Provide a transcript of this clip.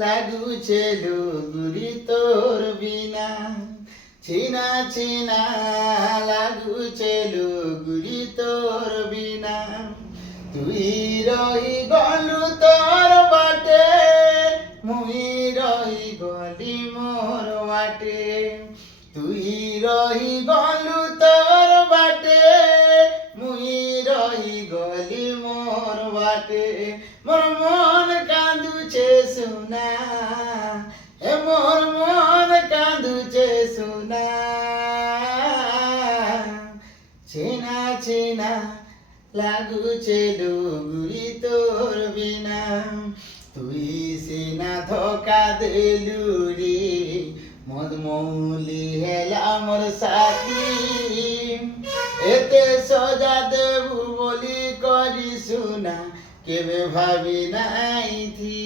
লাগুছে ডুগুরি তোর বিনা চিনা চিনা লাগুছে ডুগুরি তোর বিনা তুই রহি গলু তোর বাটে মুই রহি গলি মোর বাটে তুই রহি গলু তোর বাটে মুই রহি গলি মোর বাটে মোর মন কাঁদুছে সোনা এ মোর মন কাঁদুছে সোনা চেনা চেনা লাগুছে ডুগুরি তোর বিনা তুই সিনা ধোকা দেলু রে মদমৌলি হেলা মোর সাথী এতে সজা দেবু বলি করি সুনা কেবে ভাবি নাই থি